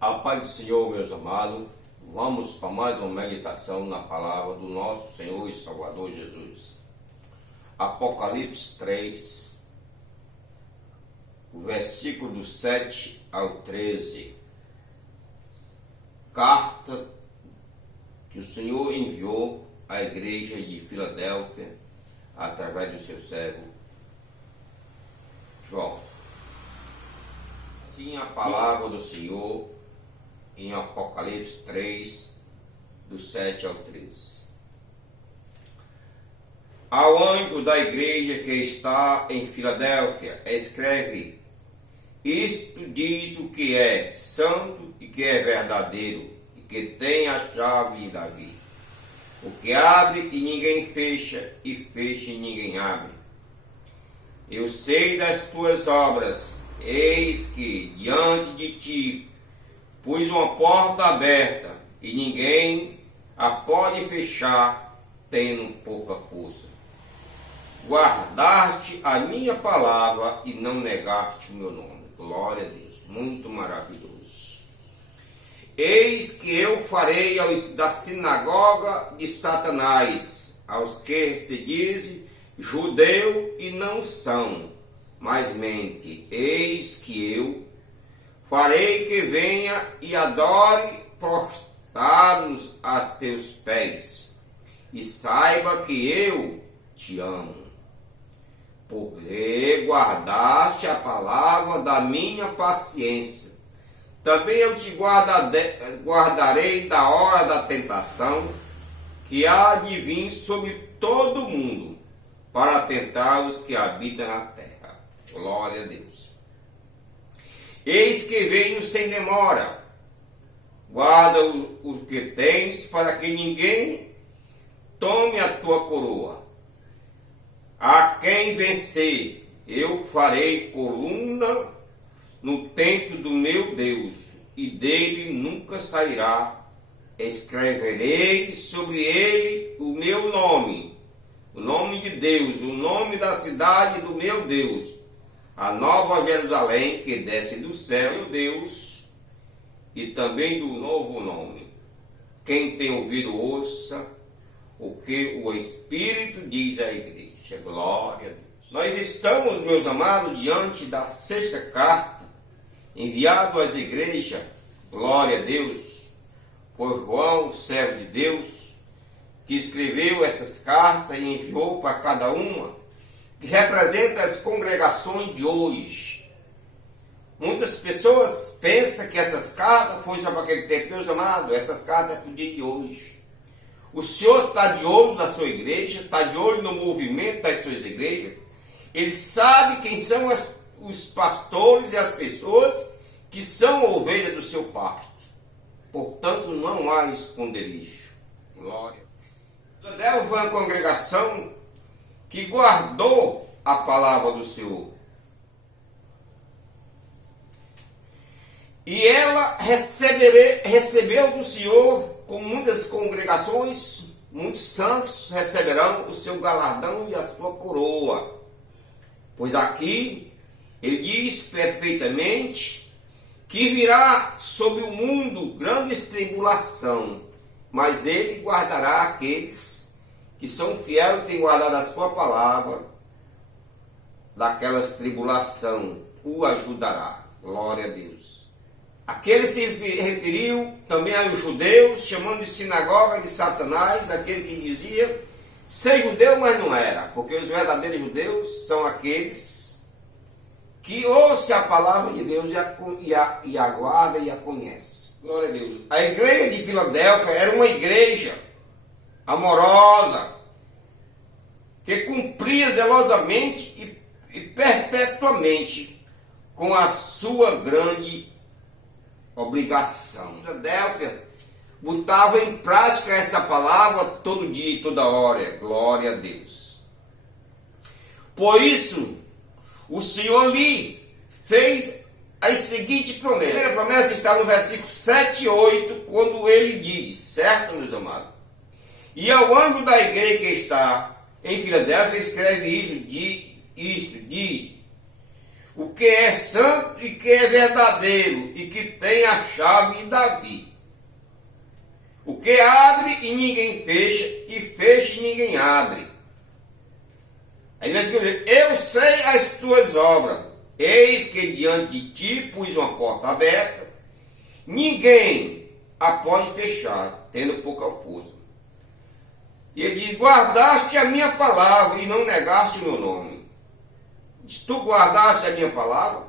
A paz do Senhor, meus amados, vamos para mais uma meditação na palavra do nosso Senhor e Salvador Jesus. Apocalipse 3, versículo do 7 ao 13. Carta que o Senhor enviou à igreja de Filadélfia através do seu servo João. Sim, a palavra do Senhor em Apocalipse 3, do 7 ao 13. Ao anjo da igreja que está em Filadélfia, escreve: isto diz o que é santo e que é verdadeiro, e que tem a chave de Davi. O que abre e ninguém fecha, e fecha e ninguém abre. Eu sei das tuas obras, eis que diante de ti pus uma porta aberta, e ninguém a pode fechar, tendo pouca força. Guardaste a minha palavra e não negaste o meu nome. Glória a Deus, muito maravilhoso. Eis que eu farei da sinagoga de Satanás, aos que se dizem judeu e não são, mas mente. Eis que eu farei que venha e adore prostrados a teus pés, e saiba que eu te amo, porque guardaste a palavra da minha paciência. Também eu te guardarei da hora da tentação, que há de vir sobre todo o mundo, para tentar os que habitam na terra. Glória a Deus. Eis que venho sem demora. Guarda o que tens, para que ninguém tome a tua coroa. A quem vencer, eu farei coluna no templo do meu Deus, e dele nunca sairá. Escreverei sobre ele o meu nome, o nome de Deus, o nome da cidade do meu Deus, a nova Jerusalém que desce do céu, meu Deus, e também do novo nome. Quem tem ouvido, ouça o que o Espírito diz à igreja. Glória a Deus. Nós estamos, meus amados, diante da sexta carta, enviada às igrejas, glória a Deus, por João, servo de Deus, que escreveu essas cartas e enviou para cada uma, que representa as congregações de hoje. Muitas pessoas pensam que essas cartas foram só para aquele tempo. Meus amados, essas cartas é para o dia de hoje. O Senhor está de olho na sua igreja, está de olho no movimento das suas igrejas. Ele sabe quem são os pastores e as pessoas que são ovelhas do seu pasto. Portanto, não há esconderijo. Glória. Filadélfia foi uma congregação que guardou a palavra do Senhor. E ela recebeu do Senhor, com muitas congregações, muitos santos receberão o seu galardão e a sua coroa. Pois aqui ele diz perfeitamente que virá sobre o mundo grande tribulação, mas ele guardará aqueles que são fiéis e têm guardado a sua palavra, daquelas tribulação, o ajudará. Glória a Deus. Aqui ele se referiu também aos judeus, chamando de sinagoga de Satanás, aquele que dizia ser judeu, mas não era, porque os verdadeiros judeus são aqueles que ouçam a palavra de Deus e a guarda e a conhece. Glória a Deus. A igreja de Filadélfia era uma igreja amorosa, que cumpria zelosamente e perpetuamente com a sua grande obrigação. Filadélfia botava em prática essa palavra todo dia e toda hora. Glória a Deus. Por isso, o Senhor lhe fez as seguintes promessas. A primeira promessa está no versículo 7 e 8, quando ele diz, certo, meus amados? E ao anjo da igreja que está em Filadélfia, escreve isto, diz: o que é santo e que é verdadeiro, e que tem a chave de Davi. O que abre e ninguém fecha, e fecha e ninguém abre. Aí vai escrever: eu sei as tuas obras, eis que diante de ti pus uma porta aberta, ninguém a pode fechar, tendo pouca força. E ele diz: guardaste a minha palavra e não negaste o meu nome. Diz: tu guardaste a minha palavra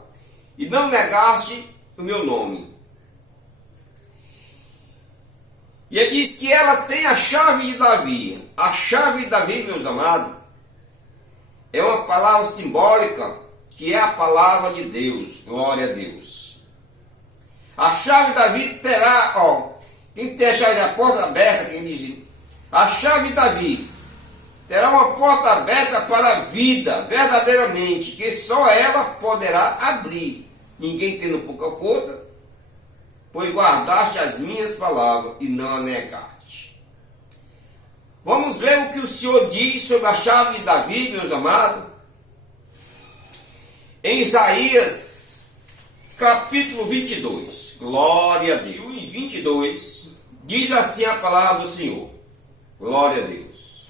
e não negaste o meu nome. E ele diz que ela tem a chave de Davi. A chave de Davi, meus amados, é uma palavra simbólica, que é a palavra de Deus. Glória a Deus. A chave de Davi terá, quem tem a chave da porta aberta, quem diz, a chave de Davi terá uma porta aberta para a vida, verdadeiramente, que só ela poderá abrir. Ninguém tendo pouca força, pois guardaste as minhas palavras e não a negaste. Vamos ver o que o Senhor diz sobre a chave de Davi, meus amados. Em Isaías, capítulo 22, glória a Deus. Em 22, diz assim a palavra do Senhor. Glória a Deus.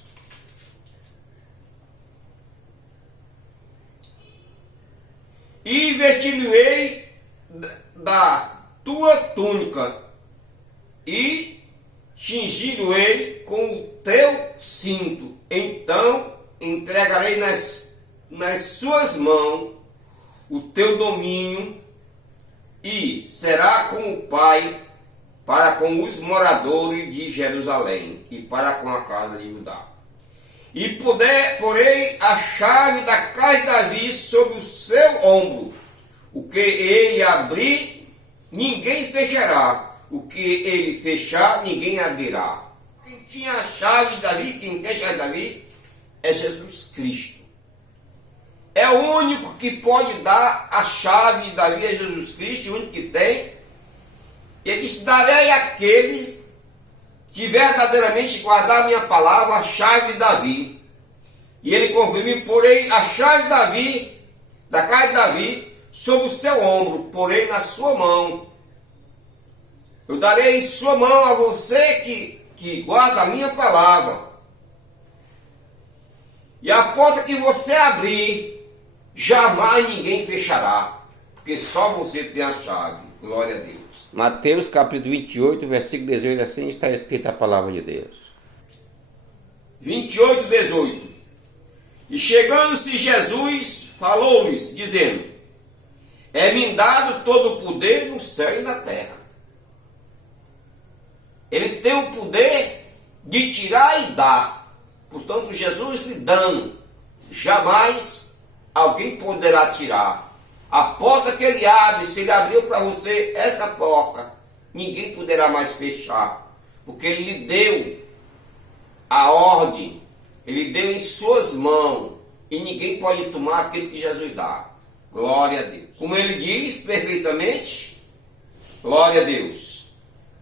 E vestir-lhe-ei da tua túnica, e cingir-lhe-ei com o teu cinto. Então entregarei nas suas mãos o teu domínio, e será como o Pai para com os moradores de Jerusalém e para com a casa de Judá. E porei a chave da casa de Davi sobre o seu ombro. O que ele abrir, ninguém fechará. O que ele fechar, ninguém abrirá. Quem tinha a chave de Davi, quem tem a chave de Davi, é Jesus Cristo. É o único que pode dar a chave de Davi, é Jesus Cristo, o único que tem. Ele disse: darei àqueles que verdadeiramente guardar a minha palavra, a chave de Davi. E ele confirmou: porei a chave de Davi, da casa de Davi, sobre o seu ombro, porei na sua mão. Eu darei em sua mão a você que guarda a minha palavra. E a porta que você abrir, jamais ninguém fechará, porque só você tem a chave. Glória a Deus. Mateus capítulo 28, versículo 18, assim está escrita a palavra de Deus. 28, 18. E chegando-se Jesus, falou-lhes, dizendo: é-me dado todo o poder no céu e na terra. Ele tem o poder de tirar e dar. Portanto, Jesus lhe dando, jamais alguém poderá tirar. A porta que ele abre, se ele abriu para você essa porta, ninguém poderá mais fechar, porque ele lhe deu a ordem, ele deu em suas mãos, e ninguém pode tomar aquilo que Jesus dá. Glória a Deus. Como ele diz perfeitamente, glória a Deus.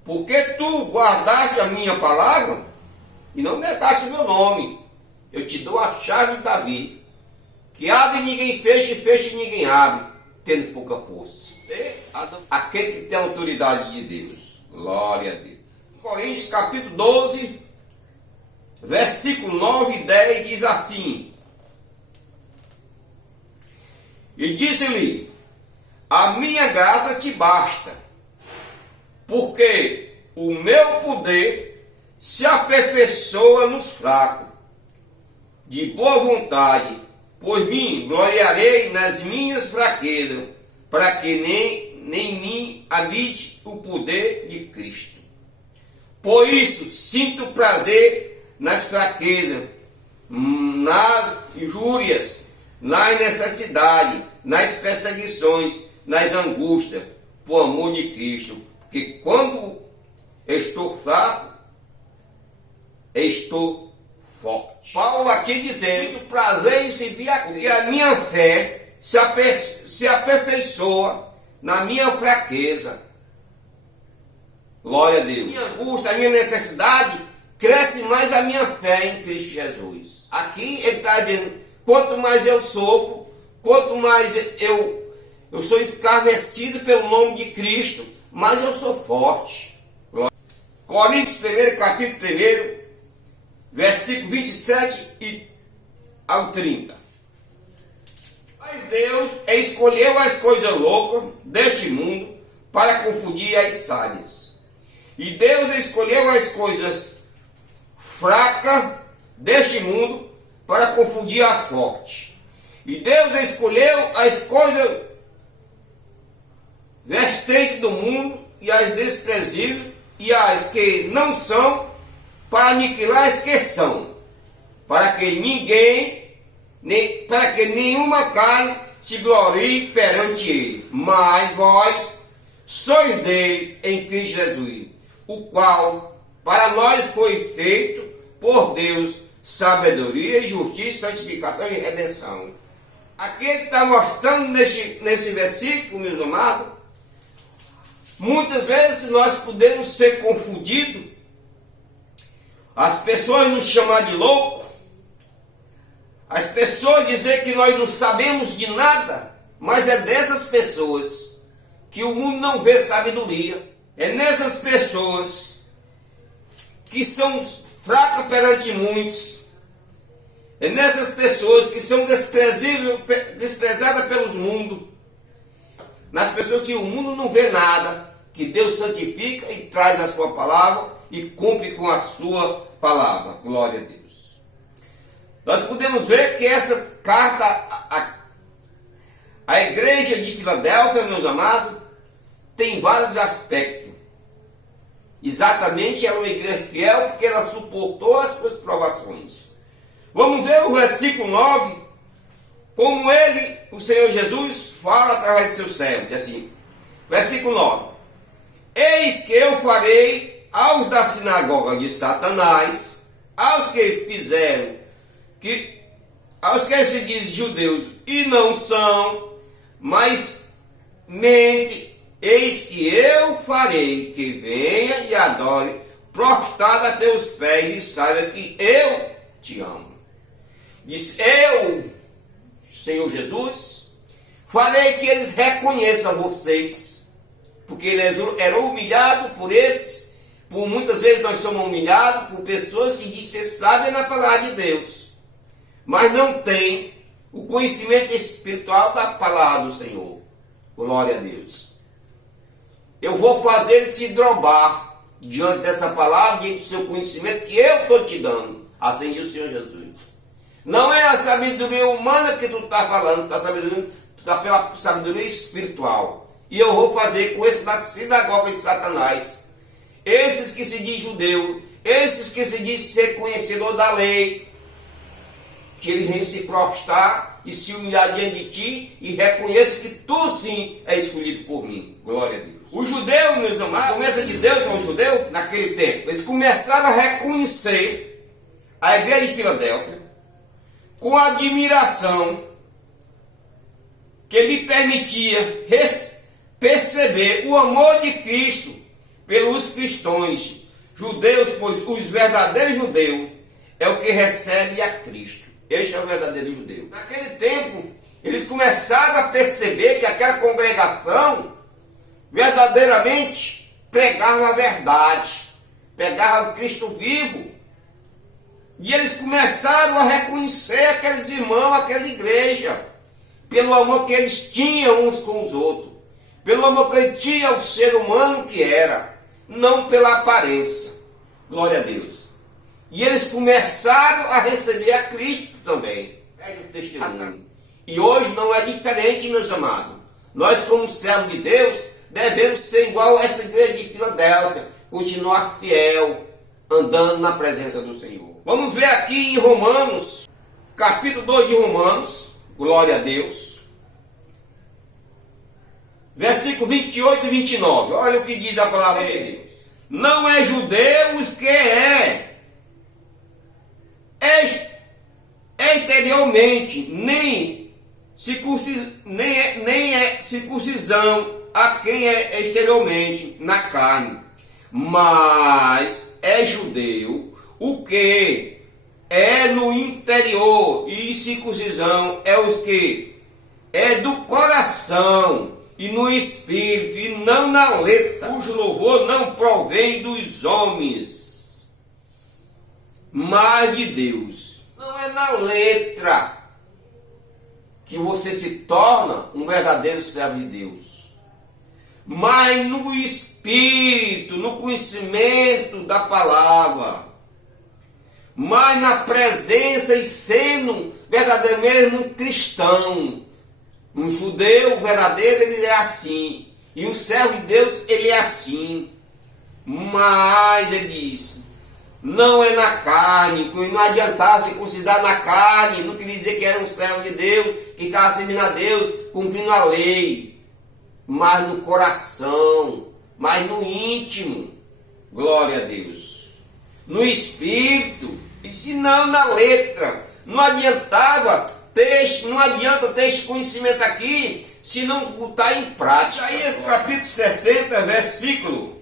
Porque tu guardaste a minha palavra e não negaste o meu nome. Eu te dou a chave de Davi, que abre e ninguém fecha, e fecha e ninguém abre, tendo pouca força. Aquele que tem a autoridade de Deus. Glória a Deus. Coríntios capítulo 12, versículo 9 e 10 diz assim: e disse-lhe: a minha graça te basta, porque o meu poder se aperfeiçoa nos fracos. De boa vontade, por mim gloriarei nas minhas fraquezas, para que nem em mim habite o poder de Cristo. Por isso sinto prazer nas fraquezas, nas injúrias, nas necessidades, nas perseguições, nas angústias, por amor de Cristo. Porque quando estou fraco, estou forte. Paulo aqui dizendo: prazer em servir a Cristo, porque a minha fé se aperfeiçoa na minha fraqueza. Glória a Deus. Minha angústia, a minha necessidade, cresce mais a minha fé em Cristo Jesus. Aqui ele está dizendo: quanto mais eu sofro, quanto mais eu eu sou escarnecido pelo nome de Cristo, mas eu sou forte. Coríntios 1, capítulo 1, versículo 27 ao 30. Mas Deus escolheu as coisas loucas deste mundo para confundir as sábias. E Deus escolheu as coisas fracas deste mundo para confundir as fortes. E Deus escolheu as coisas vestentes do mundo e as desprezíveis e as que não são para aniquilar as que são, para que nenhuma carne se glorie perante ele. Mas vós sois dele em Cristo Jesus, o qual para nós foi feito por Deus sabedoria e justiça, santificação e redenção. Aqui ele está mostrando nesse versículo, meus amados, muitas vezes nós podemos ser confundidos, as pessoas nos chamar de louco, as pessoas dizer que nós não sabemos de nada, mas é dessas pessoas que o mundo não vê sabedoria, é nessas pessoas que são fracas perante muitos, é nessas pessoas que são desprezadas pelos mundos, nas pessoas que o mundo não vê nada, que Deus santifica e traz a sua palavra e cumpre com a sua palavra. Glória a Deus. Nós podemos ver que essa carta à igreja de Filadélfia, meus amados, tem vários aspectos. Exatamente, ela é uma igreja fiel porque ela suportou as suas provações. Vamos ver o versículo 9, como ele, o Senhor Jesus, fala através de seu servo. Diz assim, versículo 9: Eis que eu farei aos da sinagoga de Satanás, aos que se dizem judeus e não são, mas mente, eis que eu farei que venha e adore, prostrado a teus pés, e saiba que eu te amo. Diz, eu, Senhor Jesus, farei que eles reconheçam vocês, porque ele era humilhado por esses, por muitas vezes nós somos humilhados por pessoas que dizem ser sábias na palavra de Deus, mas não tem o conhecimento espiritual da palavra do Senhor. Glória a Deus. Eu vou fazer ele se dobrar diante dessa palavra, diante do seu conhecimento que eu estou te dando, assim diz o Senhor Jesus. Não é a sabedoria humana que tu está falando, tu está pela sabedoria espiritual. E eu vou fazer com esse da sinagoga de Satanás, esses que se diz judeu, esses que se diz ser conhecedor da lei, que eles vêm se prostrar e se humilhar diante de ti e reconheça que tu sim é escolhido por mim. Glória a Deus. Os judeus, meus amados, a promessa de Deus com os judeus, naquele tempo, eles começaram a reconhecer a igreja de Filadélfia com admiração que lhe permitia perceber o amor de Cristo pelos cristãos judeus, pois os verdadeiros judeus é o que recebe a Cristo. Este é o verdadeiro judeu. Naquele tempo, eles começaram a perceber que aquela congregação verdadeiramente pregava a verdade, pregava o Cristo vivo. E eles começaram a reconhecer aqueles irmãos, aquela igreja, pelo amor que eles tinham uns com os outros, pelo amor que ele tinha o ser humano que era, não pela aparência. Glória a Deus. E eles começaram a receber a Cristo também. É o testemunho. E hoje não é diferente, meus amados. Nós, como servos de Deus, devemos ser igual a essa igreja de Filadélfia, continuar fiel, andando na presença do Senhor. Vamos ver aqui em Romanos, capítulo 2 de Romanos, glória a Deus, versículo 28 e 29. Olha o que diz a palavra de Deus. Não é judeus que é exteriormente, nem é circuncisão a quem é exteriormente na carne, mas é judeu o que é no interior, e circuncisão é os que é do coração e no espírito, e não na letra, cujo louvor não provém dos homens, mas de Deus. Não é na letra que você se torna um verdadeiro servo de Deus, mas no espírito, no conhecimento da palavra, mas na presença e sendo verdadeiramente um cristão. Um judeu verdadeiro, ele é assim, e um servo de Deus, ele é assim. Mas ele diz, não é na carne, que não adiantava se considerar na carne, não queria dizer que era um servo de Deus, que estava servindo a Deus, cumprindo a lei, mas no coração, mas no íntimo. Glória a Deus. No espírito, ele disse, não na letra. Não adiantava ter, não adianta ter esse conhecimento aqui se não botar em prática. Isaías capítulo 60, versículo.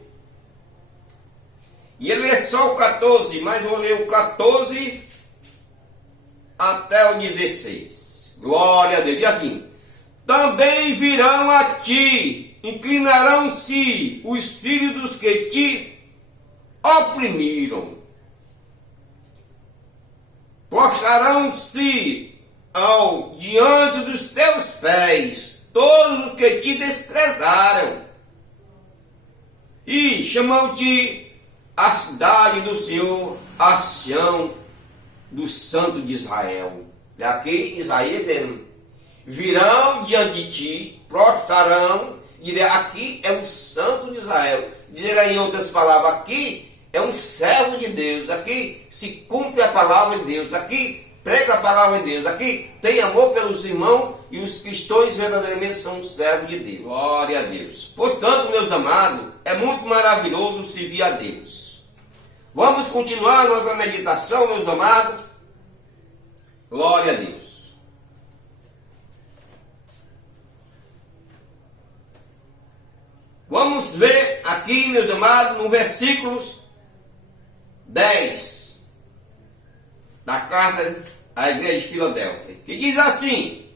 E ele é só o 14, mas vou ler o 14 até o 16. Glória a Deus. E assim, também virão a ti, inclinarão-se os filhos dos que te oprimiram. Prostrarão-se diante dos teus pés todos os que te desprezaram, e chamam-te a cidade do Senhor, a Sião do Santo de Israel. Aqui Isaías virão diante de ti, prostrarão, aqui é o Santo de Israel. Dirá em outras palavras, aqui é um servo de Deus, aqui se cumpre a palavra de Deus, aqui prega a palavra de Deus, aqui tem amor pelos irmãos, e os cristãos verdadeiramente são servos de Deus. Glória a Deus. Portanto, meus amados, é muito maravilhoso servir a Deus. Vamos continuar a nossa meditação, meus amados. Glória a Deus. Vamos ver aqui, meus amados, no versículos 10 da carta à igreja de Filadélfia, que diz assim: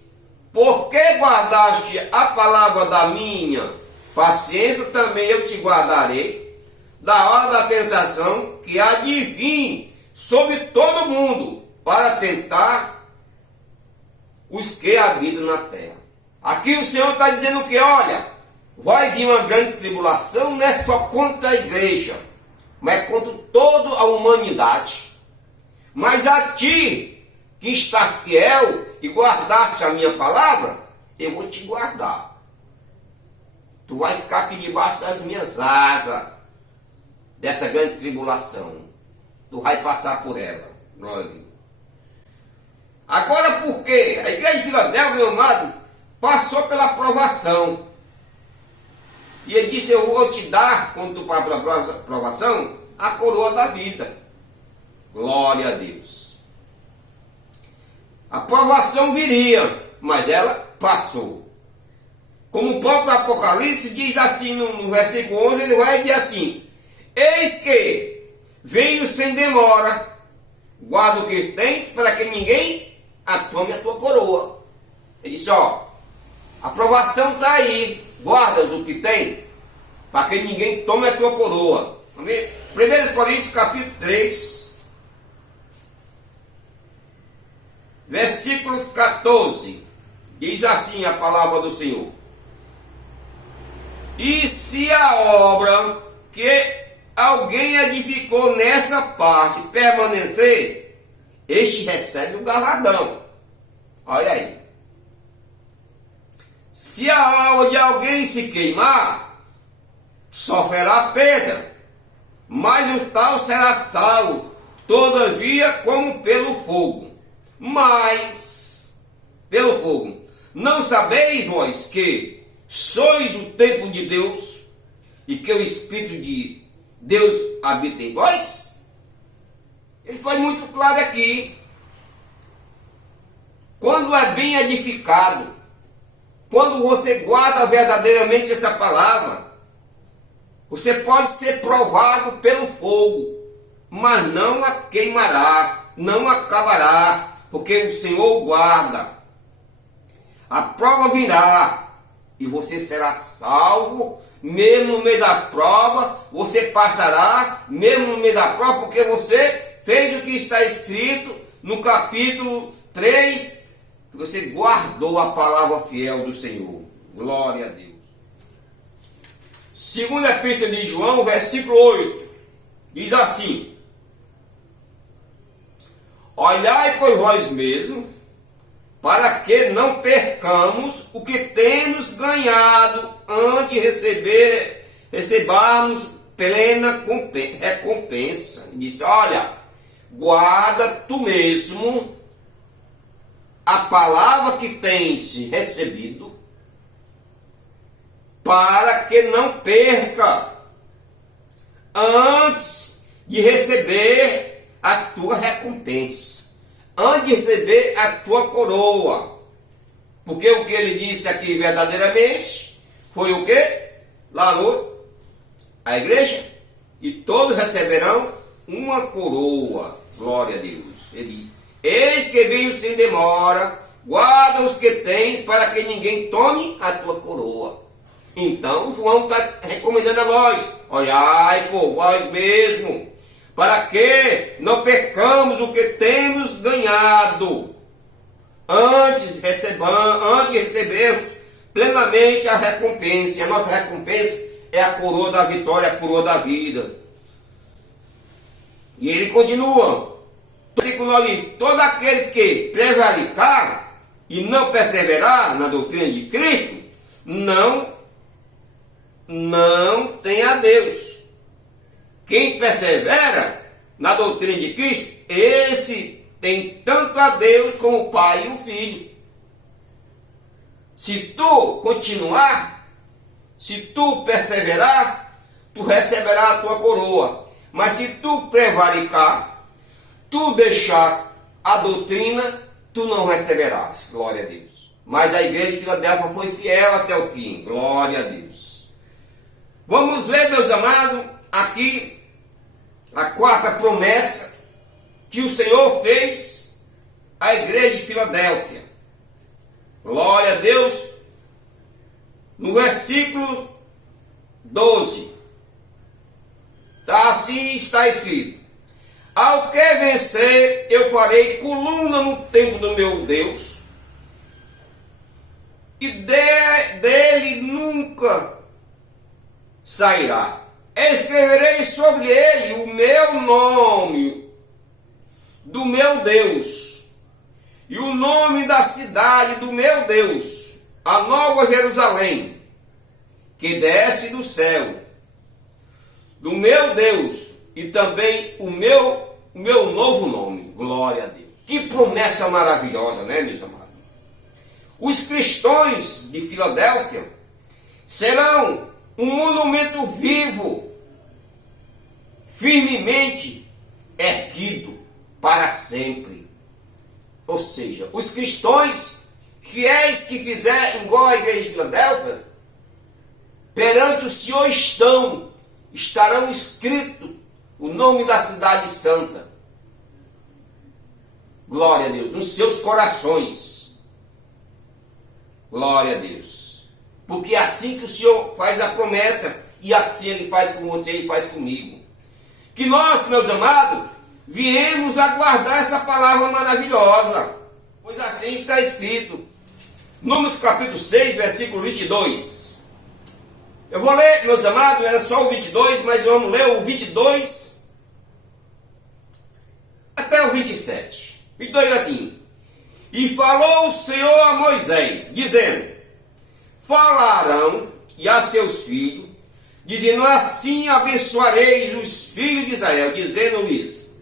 porque guardaste a palavra da minha paciência, também eu te guardarei da hora da tentação que há de vir sobre todo mundo para tentar os que habitam na terra. Aqui o Senhor está dizendo que, olha, vai vir uma grande tribulação, não é só contra a igreja, mas contra toda a humanidade. Mas a ti, que está fiel e guardaste a minha palavra, eu vou te guardar. Tu vai ficar aqui debaixo das minhas asas, dessa grande tribulação. Tu vai passar por ela. Glória a Deus. Agora, por quê? A igreja de Filadélfia, meu amado, passou pela provação. E ele disse, eu vou te dar, quando tu passar pela provação, a coroa da vida. Glória a Deus. A provação viria, mas ela passou. Como o próprio Apocalipse diz assim no versículo 11, ele vai dizer assim: eis que venho sem demora, guarda o que tens, para que ninguém tome a tua coroa. Ele disse, ó, a provação está aí, guardas o que tem, para que ninguém tome a tua coroa. 1 Coríntios capítulo 3, versículos 14, diz assim a palavra do Senhor: e se a obra que alguém edificou nessa parte permanecer, este recebe o galardão. Olha aí. Se a obra de alguém se queimar, sofrerá perda, mas o tal será salvo, todavia como pelo fogo. Mas, pelo fogo, não sabeis vós que sois o templo de Deus e que o Espírito de Deus habita em vós? Ele foi muito claro aqui. Quando é bem edificado, quando você guarda verdadeiramente essa palavra, você pode ser provado pelo fogo, mas não a queimará, não acabará, porque o Senhor guarda. A prova virá e você será salvo, mesmo no meio das provas, você passará, mesmo no meio da prova, porque você fez o que está escrito no capítulo 3, você guardou a palavra fiel do Senhor. Glória a Deus. Segunda epístola de João, versículo 8, diz assim: olhai por vós mesmos, para que não percamos o que temos ganhado antes de recebermos plena recompensa. E disse: olha, guarda tu mesmo a palavra que tens recebido, para que não perca antes de receber a tua recompensa, antes de receber a tua coroa. Porque o que ele disse aqui verdadeiramente foi o que? Lá a igreja, e todos receberão uma coroa. Glória a Deus. Ele: eis que venho sem demora, guarda os que tens, para que ninguém tome a tua coroa. Então João está recomendando a nós: olhai por vós mesmo, para que não percamos o que temos ganhado, antes de recebermos plenamente a recompensa. E a nossa recompensa é a coroa da vitória, a coroa da vida. E ele continua, versículo 9 diz: todo aquele que prevaricar e não perseverar na doutrina de Cristo, não tem a Deus. Quem persevera na doutrina de Cristo, esse tem tanto a Deus como o Pai e o Filho. Se tu continuar, se tu perseverar, tu receberás a tua coroa. Mas se tu prevaricar, tu deixar a doutrina, tu não receberás. Glória a Deus. Mas a igreja de Filadélfia foi fiel até o fim. Glória a Deus. Vamos ver, meus amados, aqui a quarta promessa que o Senhor fez à igreja de Filadélfia. Glória a Deus. No versículo 12, assim está escrito: ao que vencer, eu farei coluna no templo do meu Deus, e dele nunca sairá. Escreverei sobre ele o meu nome, do meu Deus, e o nome da cidade do meu Deus, a nova Jerusalém, que desce do céu, do meu Deus, e também o meu novo nome. Glória a Deus. Que promessa maravilhosa, né, meus amados? Os cristãos de Filadélfia serão um monumento vivo, firmemente erguido para sempre. Ou seja, os cristãos fiéis que fizerem igual a igreja de Filadélfia, perante o Senhor estarão escrito o nome da cidade santa. Glória a Deus. Nos seus corações. Glória a Deus. Porque é assim que o Senhor faz a promessa, e assim Ele faz com você e faz comigo. Que nós, meus amados, viemos aguardar essa palavra maravilhosa, pois assim está escrito. Números capítulo 6, versículo 22. Eu vou ler, meus amados, era só o 22, mas vamos ler o 22 até o 27. 22 assim: e falou o Senhor a Moisés, dizendo: falarão e a seus filhos, dizendo: assim abençoareis os filhos de Israel, dizendo-lhes: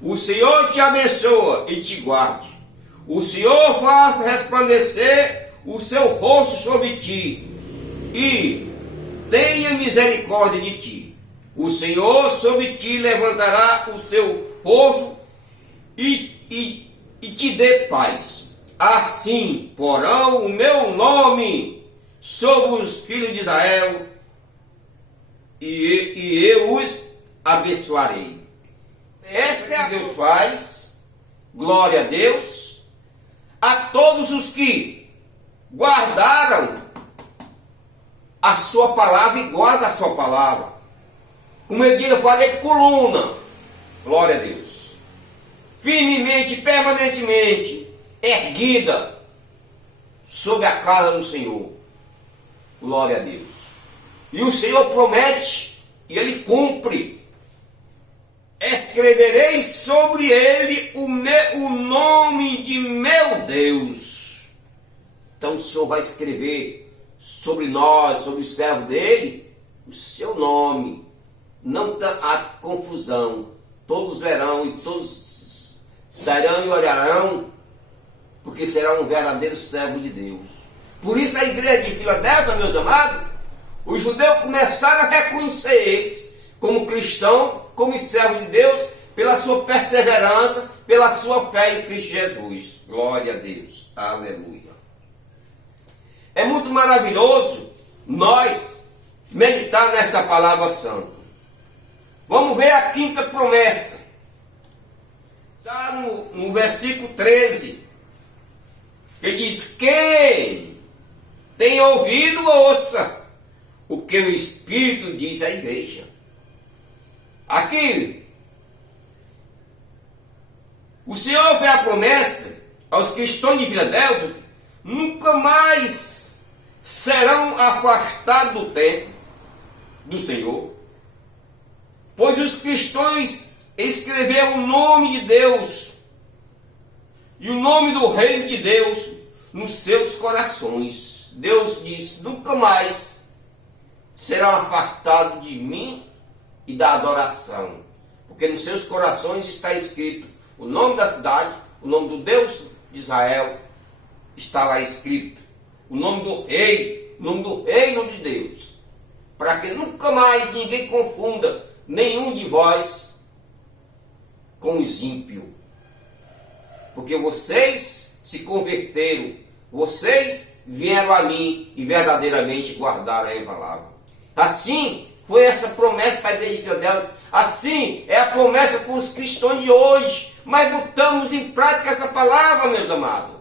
o Senhor te abençoa e te guarde. O Senhor faça resplandecer o seu rosto sobre ti e tenha misericórdia de ti. O Senhor sobre ti levantará o seu rosto e te dê paz. Assim porão o meu nome sobre os filhos de Israel e eu os abençoarei. Essa é a que Deus faz, glória a Deus, a todos os que guardaram a sua palavra e guardam a sua palavra. Como eu digo, eu falei coluna, glória a Deus, firmemente, permanentemente, erguida sobre a casa do Senhor, glória a Deus. E o Senhor promete, e Ele cumpre: escreverei sobre ele o nome de meu Deus. Então o Senhor vai escrever sobre nós, sobre o servo dele, o seu nome. Não há confusão. Todos verão e todos sairão e olharão, porque será um verdadeiro servo de Deus. Por isso a igreja de Filadélfia, meus amados, os judeus começaram a reconhecer eles como cristão, como servo de Deus, pela sua perseverança, pela sua fé em Cristo Jesus. Glória a Deus. Aleluia. É muito maravilhoso nós meditar nesta palavra santa. Vamos ver a quinta promessa. Está no versículo 13. Que diz: quem tem ouvido, ouça o que o Espírito diz à igreja. Aqui, o Senhor fez a promessa aos cristãos de Filadélfia: nunca mais serão afastados do templo do Senhor, pois os cristãos escreveram o nome de Deus e o nome do reino de Deus nos seus corações. Deus diz: nunca mais serão afastados de mim e da adoração, porque nos seus corações está escrito o nome da cidade, o nome do Deus de Israel está lá escrito, o nome do rei, o nome do reino de Deus, para que nunca mais ninguém confunda nenhum de vós com os ímpios, porque vocês se converteram, vocês vieram a mim e verdadeiramente guardaram a minha palavra. Assim foi essa promessa para a igreja de Filadélfia. Assim é a promessa para os cristãos de hoje. Mas botamos em prática essa palavra, meus amados.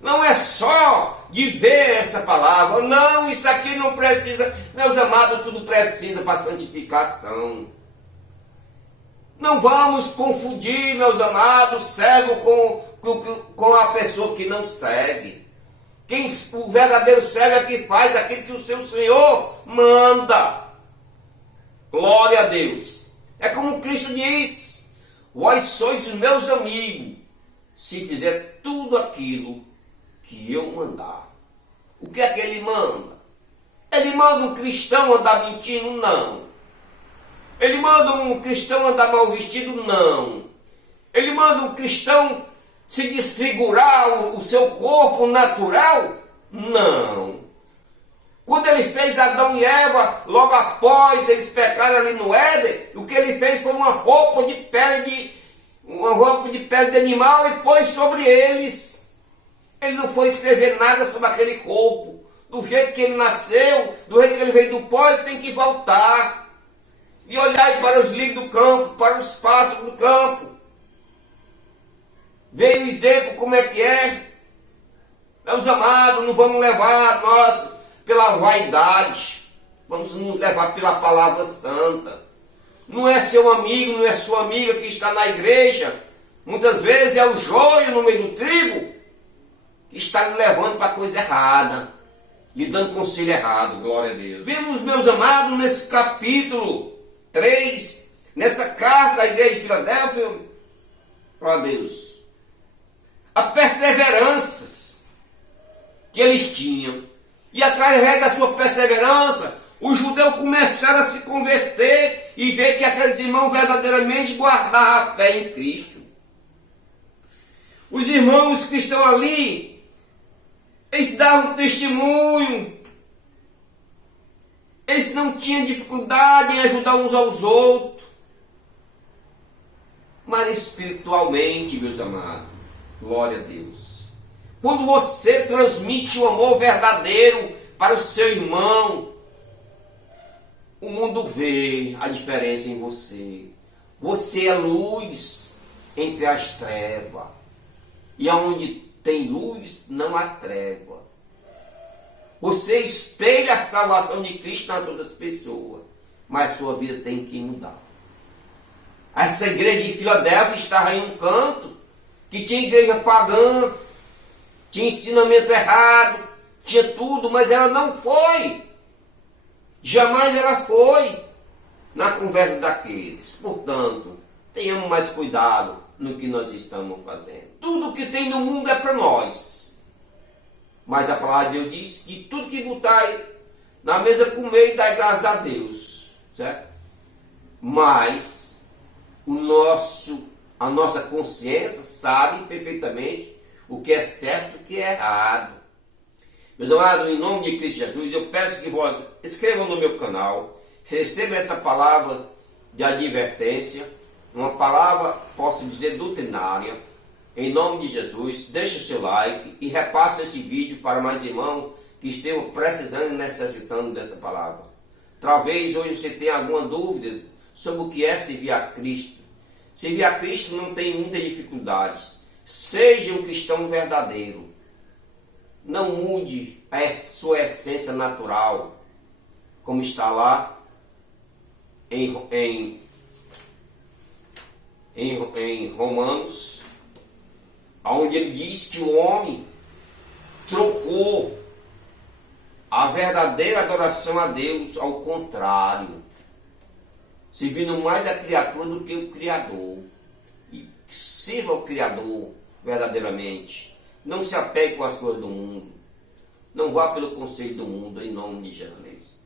Não é só de ver essa palavra. Não, isso aqui não precisa. Meus amados, tudo precisa para santificação. Não vamos confundir, meus amados, servo com a pessoa que não serve. O verdadeiro servo é que faz aquilo que o seu Senhor manda. Glória a Deus. É como Cristo diz: vós sois os meus amigos, se fizer tudo aquilo que eu mandar. O que é que ele manda? Ele manda um cristão andar mentindo? Não. Ele manda um cristão andar mal vestido? Não. Ele manda um cristão se desfigurar o seu corpo natural? Não. Quando ele fez Adão e Eva, logo após eles pecaram ali no Éden, o que ele fez foi uma roupa de pele de animal e pôs sobre eles. Ele não foi escrever nada sobre aquele corpo. Do jeito que ele nasceu, do jeito que ele veio do pó, ele tem que voltar. E olhar para os lírios do campo, para os pássaros do campo. Veio o exemplo como é que é. Meus amados, não vamos levar nós pela vaidade, vamos nos levar pela palavra santa. Não é seu amigo, não é sua amiga que está na igreja, muitas vezes é o joio no meio do trigo que está lhe levando para a coisa errada, lhe dando conselho errado. Glória a Deus. Vimos, meus amados, nesse capítulo 3, nessa carta à igreja de Filadélfia, glória a Deus, a perseverança que eles tinham. E através da sua perseverança, os judeus começaram a se converter e ver que aqueles irmãos verdadeiramente guardavam a fé em Cristo. Os irmãos que estão ali, eles davam testemunho. Eles não tinham dificuldade em ajudar uns aos outros. Mas espiritualmente, meus amados, glória a Deus. Quando você transmite o amor verdadeiro para o seu irmão, o mundo vê a diferença em você. Você é luz entre as trevas. E aonde tem luz, não há treva. Você espelha a salvação de Cristo nas outras pessoas, mas sua vida tem que mudar. Essa igreja de Filadélfia estava em um canto que tinha igreja pagã, tinha ensinamento errado, tinha tudo, mas ela não foi. Jamais ela foi na conversa daqueles. Portanto, tenhamos mais cuidado no que nós estamos fazendo. Tudo que tem no mundo é para nós. Mas a palavra de Deus diz que tudo que botar na mesa comer e dar graças a Deus. Certo? Mas a nossa consciência sabe perfeitamente o que é certo e o que é errado. Meus amados, em nome de Cristo Jesus, eu peço que vós inscrevam no meu canal, recebam essa palavra de advertência, uma palavra, posso dizer, doutrinária. Em nome de Jesus, deixe o seu like e repasse esse vídeo para mais irmãos que estejam precisando e necessitando dessa palavra. Talvez hoje você tenha alguma dúvida sobre o que é servir a Cristo. Servir a Cristo não tem muitas dificuldades. Seja um cristão verdadeiro. Não mude a sua essência natural, como está lá em Romanos, onde ele diz que o homem trocou a verdadeira adoração a Deus ao contrário, servindo mais a criatura do que o Criador. E sirva o Criador verdadeiramente. Não se apegue com as coisas do mundo. Não vá pelo conselho do mundo, em nome de Jesus.